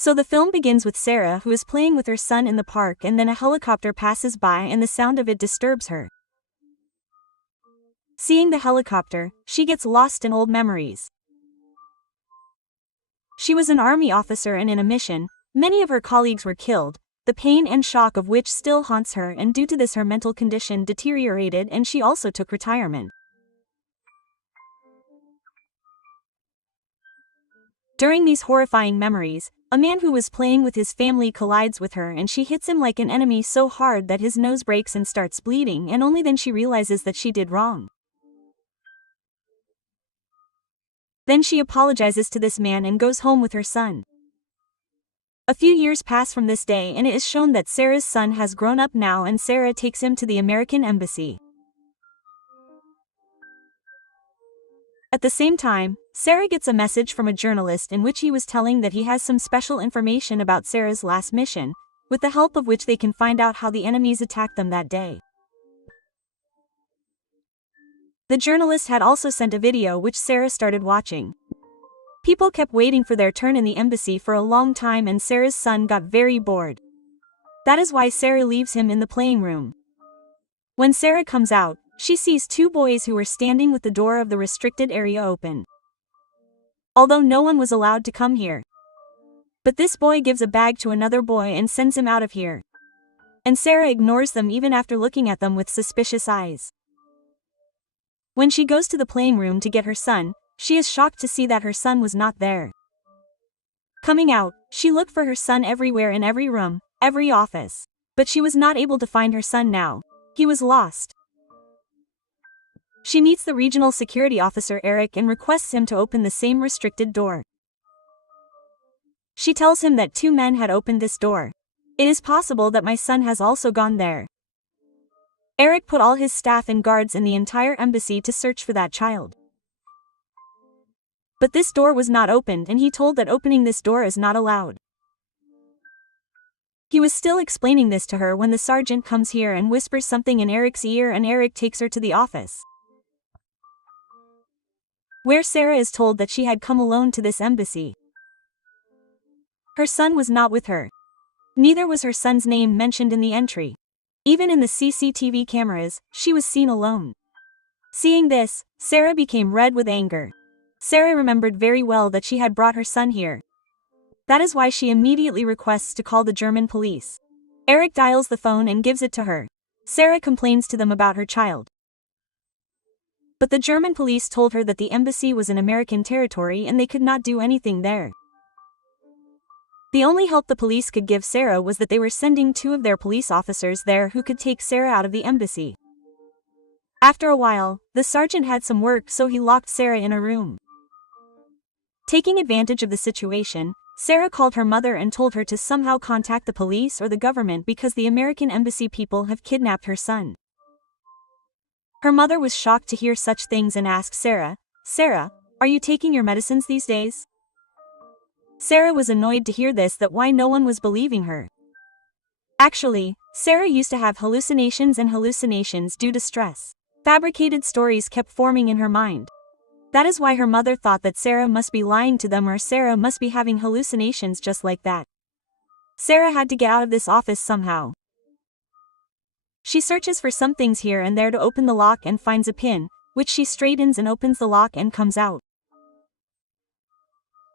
So the film begins with Sarah, who is playing with her son in the park, and then a helicopter passes by and the sound of it disturbs her. Seeing the helicopter, she gets lost in old memories. She was an army officer and in a mission, many of her colleagues were killed, the pain and shock of which still haunts her, and due to this her mental condition deteriorated and she also took retirement. During these horrifying memories, a man who was playing with his family collides with her and she hits him like an enemy so hard that his nose breaks and starts bleeding, and only then she realizes that she did wrong. Then she apologizes to this man and goes home with her son. A few years pass from this day and it is shown that Sarah's son has grown up now and Sarah takes him to the American embassy. At the same time, Sarah gets a message from a journalist in which he was telling that he has some special information about Sarah's last mission, with the help of which they can find out how the enemies attacked them that day. The journalist had also sent a video which Sarah started watching. People kept waiting for their turn in the embassy for a long time and Sarah's son got very bored. That is why Sarah leaves him in the playing room. When Sarah comes out, she sees two boys who were standing with the door of the restricted area open. Although no one was allowed to come here. But this boy gives a bag to another boy and sends him out of here. And Sarah ignores them even after looking at them with suspicious eyes. When she goes to the playing room to get her son, she is shocked to see that her son was not there. Coming out, she looked for her son everywhere, in every room, every office. But she was not able to find her son now. He was lost. She meets the regional security officer Eric and requests him to open the same restricted door. She tells him that two men had opened this door. It is possible that my son has also gone there. Eric put all his staff and guards in the entire embassy to search for that child. But this door was not opened and he told that opening this door is not allowed. He was still explaining this to her when the sergeant comes here and whispers something in Eric's ear and Eric takes her to the office, where Sarah is told that she had come alone to this embassy. Her son was not with her. Neither was her son's name mentioned in the entry. Even in the CCTV cameras, she was seen alone. Seeing this, Sarah became red with anger. Sarah remembered very well that she had brought her son here. That is why she immediately requests to call the German police. Eric dials the phone and gives it to her. Sarah complains to them about her child. But the German police told her that the embassy was in American territory and they could not do anything there. The only help the police could give Sarah was that they were sending two of their police officers there who could take Sarah out of the embassy. After a while, the sergeant had some work, so he locked Sarah in a room. Taking advantage of the situation, Sarah called her mother and told her to somehow contact the police or the government because the American embassy people have kidnapped her son. Her mother was shocked to hear such things and asked Sarah, "Sarah, are you taking your medicines these days?" Sarah was annoyed to hear this, that why no one was believing her. Actually, Sarah used to have hallucinations due to stress. Fabricated stories kept forming in her mind. That is why her mother thought that Sarah must be lying to them or Sarah must be having hallucinations just like that. Sarah had to get out of this office somehow. She searches for some things here and there to open the lock and finds a pin, which she straightens and opens the lock and comes out.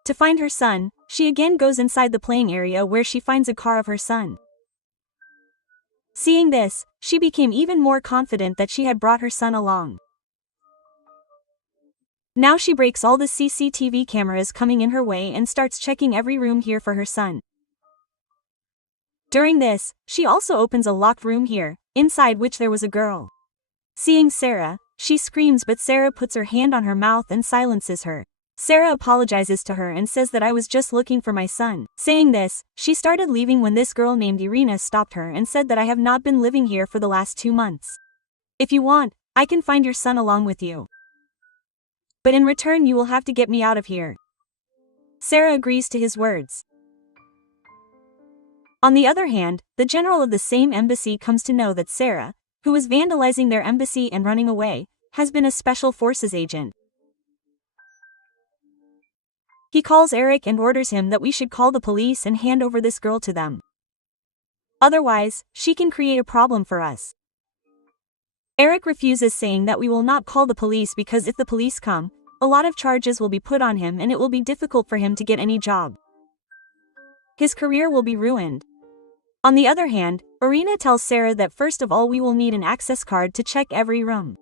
To find her son, she again goes inside the playing area where she finds a car of her son. Seeing this, she became even more confident that she had brought her son along. Now she breaks all the CCTV cameras coming in her way and starts checking every room here for her son. During this, she also opens a locked room here, inside which there was a girl. Seeing Sarah, she screams, but Sarah puts her hand on her mouth and silences her. Sarah apologizes to her and says that I was just looking for my son. Saying this, she started leaving when this girl named Irina stopped her and said that I have not been living here for the last 2 months. If you want, I can find your son along with you. But in return you will have to get me out of here. Sarah agrees to his words. On the other hand, the general of the same embassy comes to know that Sarah, who was vandalizing their embassy and running away, has been a special forces agent. He calls Eric and orders him that we should call the police and hand over this girl to them. Otherwise, she can create a problem for us. Eric refuses, saying that we will not call the police because if the police come, a lot of charges will be put on him and it will be difficult for him to get any job. His career will be ruined. On the other hand, Irina tells Sarah that first of all we will need an access card to check every room.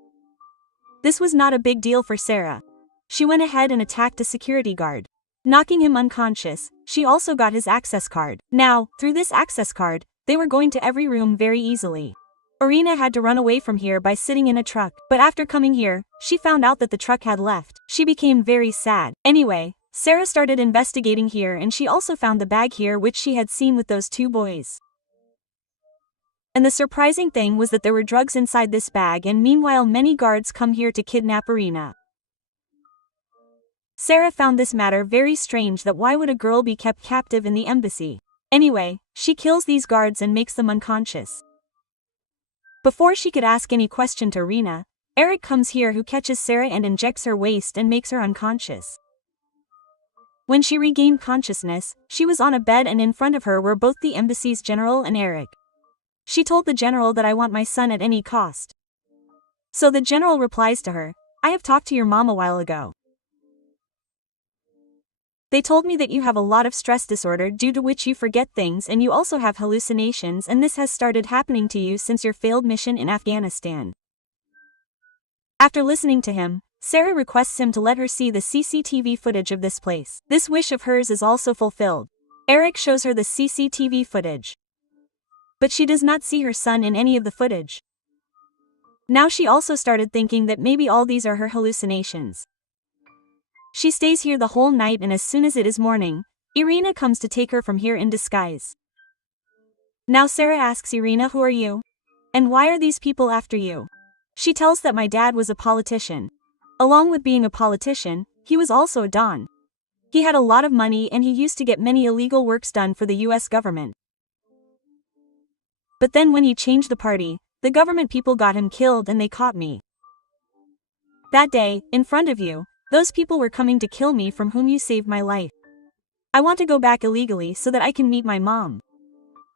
This was not a big deal for Sarah. She went ahead and attacked a security guard. Knocking him unconscious, she also got his access card. Now, through this access card, they were going to every room very easily. Irina had to run away from here by sitting in a truck, but after coming here, she found out that the truck had left. She became very sad. Anyway, Sarah started investigating here and she also found the bag here which she had seen with those two boys. And the surprising thing was that there were drugs inside this bag, and meanwhile many guards come here to kidnap Irina. Sarah found this matter very strange, that why would a girl be kept captive in the embassy? Anyway, she kills these guards and makes them unconscious. Before she could ask any question to Irina, Eric comes here who catches Sarah and injects her waist and makes her unconscious. When she regained consciousness, she was on a bed and in front of her were both the embassy's general and Eric. She told the general that I want my son at any cost. So the general replies to her, I have talked to your mom a while ago. They told me that you have a lot of stress disorder due to which you forget things and you also have hallucinations, and this has started happening to you since your failed mission in Afghanistan. After listening to him, Sarah requests him to let her see the CCTV footage of this place. This wish of hers is also fulfilled. Eric shows her the CCTV footage. But she does not see her son in any of the footage. Now she also started thinking that maybe all these are her hallucinations. She stays here the whole night, and as soon as it is morning, Irina comes to take her from here in disguise. Now Sarah asks Irina, who are you? And why are these people after you? She tells that my dad was a politician. Along with being a politician, he was also a don. He had a lot of money and he used to get many illegal works done for the US government. But then when he changed the party, the government people got him killed and they caught me. That day, in front of you, those people were coming to kill me from whom you saved my life. I want to go back illegally so that I can meet my mom.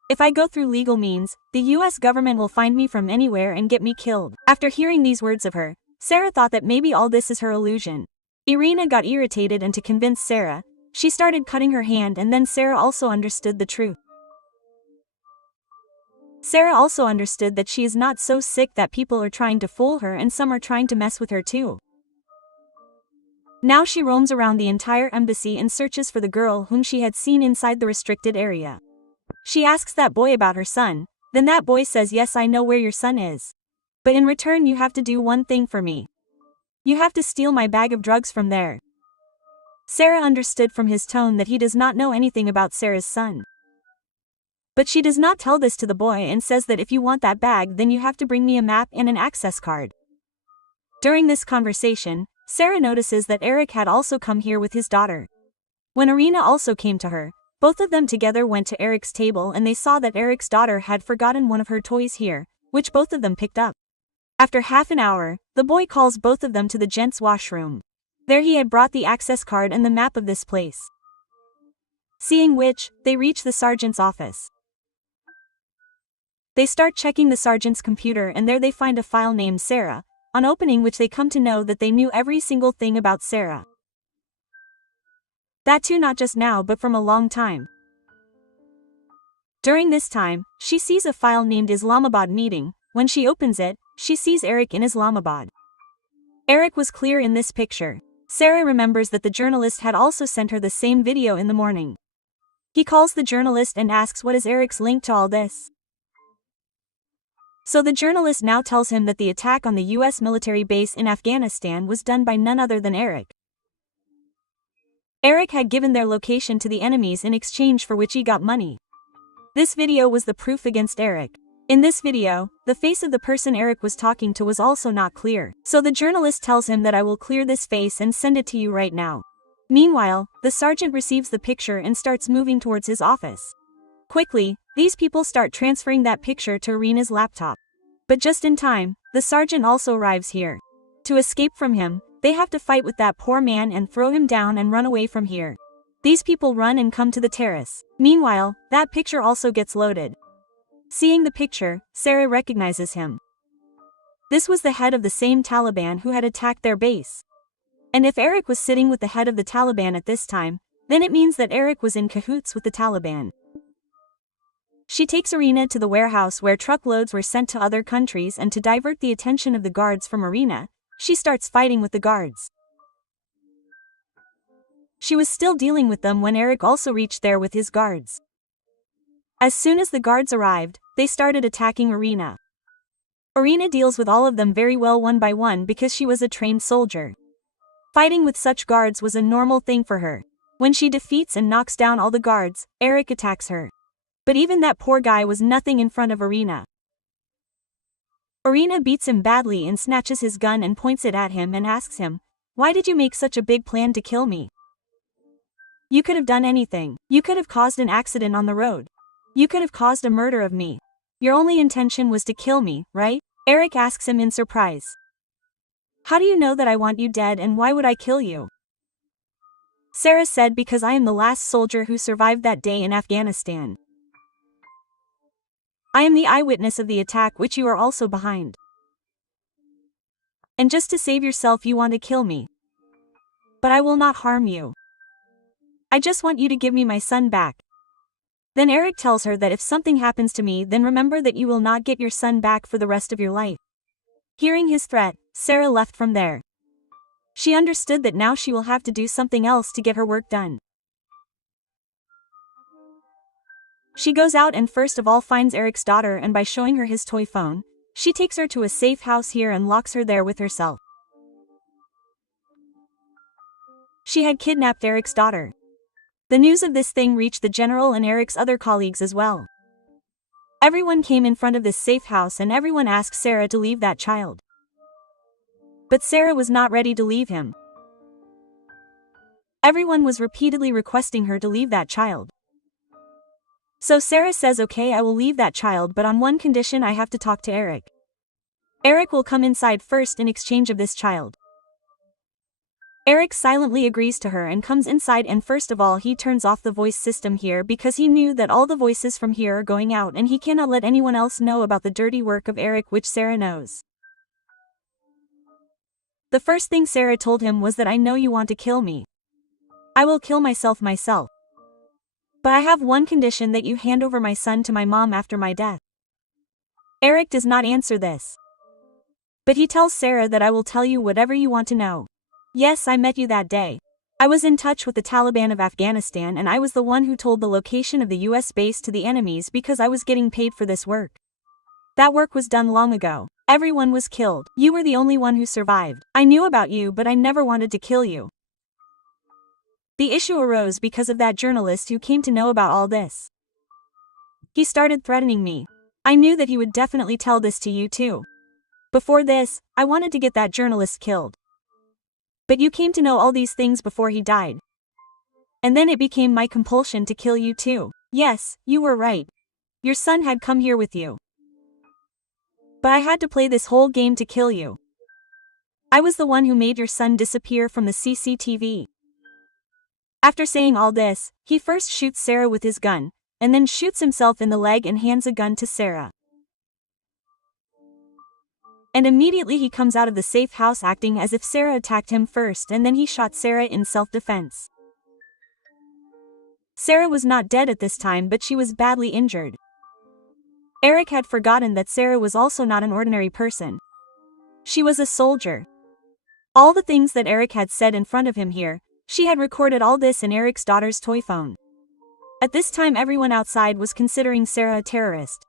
If I go through legal means, the US government will find me from anywhere and get me killed. After hearing these words of her, Sarah thought that maybe all this is her illusion. Irina got irritated, and to convince Sarah, she started cutting her hand, and then Sarah also understood the truth. Sarah also understood that she is not so sick, that people are trying to fool her and some are trying to mess with her too. Now she roams around the entire embassy and searches for the girl whom she had seen inside the restricted area. She asks that boy about her son, then that boy says, yes, I know where your son is. But in return you have to do one thing for me. You have to steal my bag of drugs from there. Sarah understood from his tone that he does not know anything about Sarah's son. But she does not tell this to the boy and says that if you want that bag then you have to bring me a map and an access card. During this conversation, Sarah notices that Eric had also come here with his daughter. When Irina also came to her, both of them together went to Eric's table and they saw that Eric's daughter had forgotten one of her toys here, which both of them picked up. After half an hour, the boy calls both of them to the gents' washroom. There he had brought the access card and the map of this place. Seeing which, they reach the sergeant's office. They start checking the sergeant's computer and there they find a file named Sarah, on opening which they come to know that they knew every single thing about Sarah. That too not just now but from a long time. During this time, she sees a file named Islamabad meeting. When she opens it, she sees Eric in Islamabad. Eric was clear in this picture. Sarah remembers that the journalist had also sent her the same video in the morning. He calls the journalist and asks what is Eric's link to all this. So the journalist now tells him that the attack on the US military base in Afghanistan was done by none other than Eric. Eric had given their location to the enemies in exchange for which he got money. This video was the proof against Eric. In this video, the face of the person Eric was talking to was also not clear. So the journalist tells him that I will clear this face and send it to you right now. Meanwhile, the sergeant receives the picture and starts moving towards his office. Quickly, these people start transferring that picture to Irina's laptop. But just in time, the sergeant also arrives here. To escape from him, they have to fight with that poor man and throw him down and run away from here. These people run and come to the terrace. Meanwhile, that picture also gets loaded. Seeing the picture, Sarah recognizes him. This was the head of the same Taliban who had attacked their base. And if Eric was sitting with the head of the Taliban at this time, then it means that Eric was in cahoots with the Taliban. She takes Irina to the warehouse where truckloads were sent to other countries, and to divert the attention of the guards from Irina, she starts fighting with the guards. She was still dealing with them when Eric also reached there with his guards. As soon as the guards arrived, they started attacking Irina. Irina deals with all of them very well one by one because she was a trained soldier. Fighting with such guards was a normal thing for her. When she defeats and knocks down all the guards, Eric attacks her. But even that poor guy was nothing in front of Irina. Irina beats him badly and snatches his gun and points it at him and asks him, "Why did you make such a big plan to kill me? You could have done anything. You could have caused an accident on the road. You could have caused a murder of me. Your only intention was to kill me, right?" Eric asks him in surprise. "How do you know that I want you dead, and why would I kill you?" Sarah said, "Because I am the last soldier who survived that day in Afghanistan. I am the eyewitness of the attack which you are also behind. And just to save yourself you want to kill me. But I will not harm you. I just want you to give me my son back." Then Eric tells her that if something happens to me, then remember that you will not get your son back for the rest of your life. Hearing his threat, Sarah left from there. She understood that now she will have to do something else to get her work done. She goes out and first of all finds Eric's daughter, and by showing her his toy phone, she takes her to a safe house here and locks her there with herself. She had kidnapped Eric's daughter. The news of this thing reached the general and Eric's other colleagues as well. Everyone came in front of this safe house and everyone asked Sarah to leave that child. But Sarah was not ready to leave him. Everyone was repeatedly requesting her to leave that child. So Sarah says, "Okay, I will leave that child, but on one condition: I have to talk to Eric. Eric will come inside first in exchange of this child." Eric silently agrees to her and comes inside, and first of all he turns off the voice system here because he knew that all the voices from here are going out and he cannot let anyone else know about the dirty work of Eric, which Sarah knows. The first thing Sarah told him was that, "I know you want to kill me. I will kill myself. But I have one condition: that you hand over my son to my mom after my death." Eric does not answer this. But he tells Sarah that, "I will tell you whatever you want to know. Yes, I met you that day. I was in touch with the Taliban of Afghanistan and I was the one who told the location of the US base to the enemies because I was getting paid for this work. That work was done long ago. Everyone was killed. You were the only one who survived. I knew about you, but I never wanted to kill you. The issue arose because of that journalist who came to know about all this. He started threatening me. I knew that he would definitely tell this to you too. Before this, I wanted to get that journalist killed. But you came to know all these things before he died. And then it became my compulsion to kill you too. Yes, you were right. Your son had come here with you. But I had to play this whole game to kill you. I was the one who made your son disappear from the CCTV." After saying all this, he first shoots Sarah with his gun, and then shoots himself in the leg and hands a gun to Sarah. And immediately he comes out of the safe house acting as if Sarah attacked him first, and then he shot Sarah in self-defense. Sarah was not dead at this time, but she was badly injured. Eric had forgotten that Sarah was also not an ordinary person. She was a soldier. All the things that Eric had said in front of him here, she had recorded all this in Eric's daughter's toy phone. At this time everyone outside was considering Sarah a terrorist.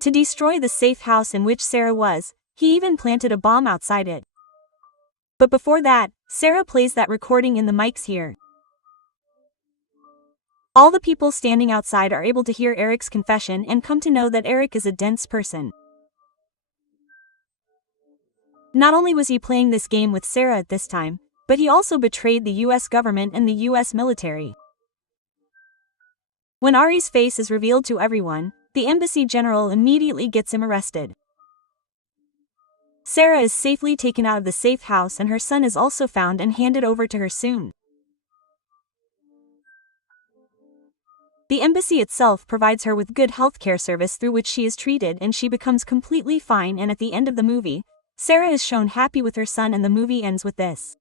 To destroy the safe house in which Sarah was, he even planted a bomb outside it. But before that, Sarah plays that recording in the mics here. All the people standing outside are able to hear Eric's confession and come to know that Eric is a dense person. Not only was he playing this game with Sarah at this time, but he also betrayed the US government and the US military. When Ari's face is revealed to everyone, the embassy general immediately gets him arrested. Sarah is safely taken out of the safe house and her son is also found and handed over to her soon. The embassy itself provides her with good healthcare service through which she is treated and she becomes completely fine, and at the end of the movie, Sarah is shown happy with her son and the movie ends with this.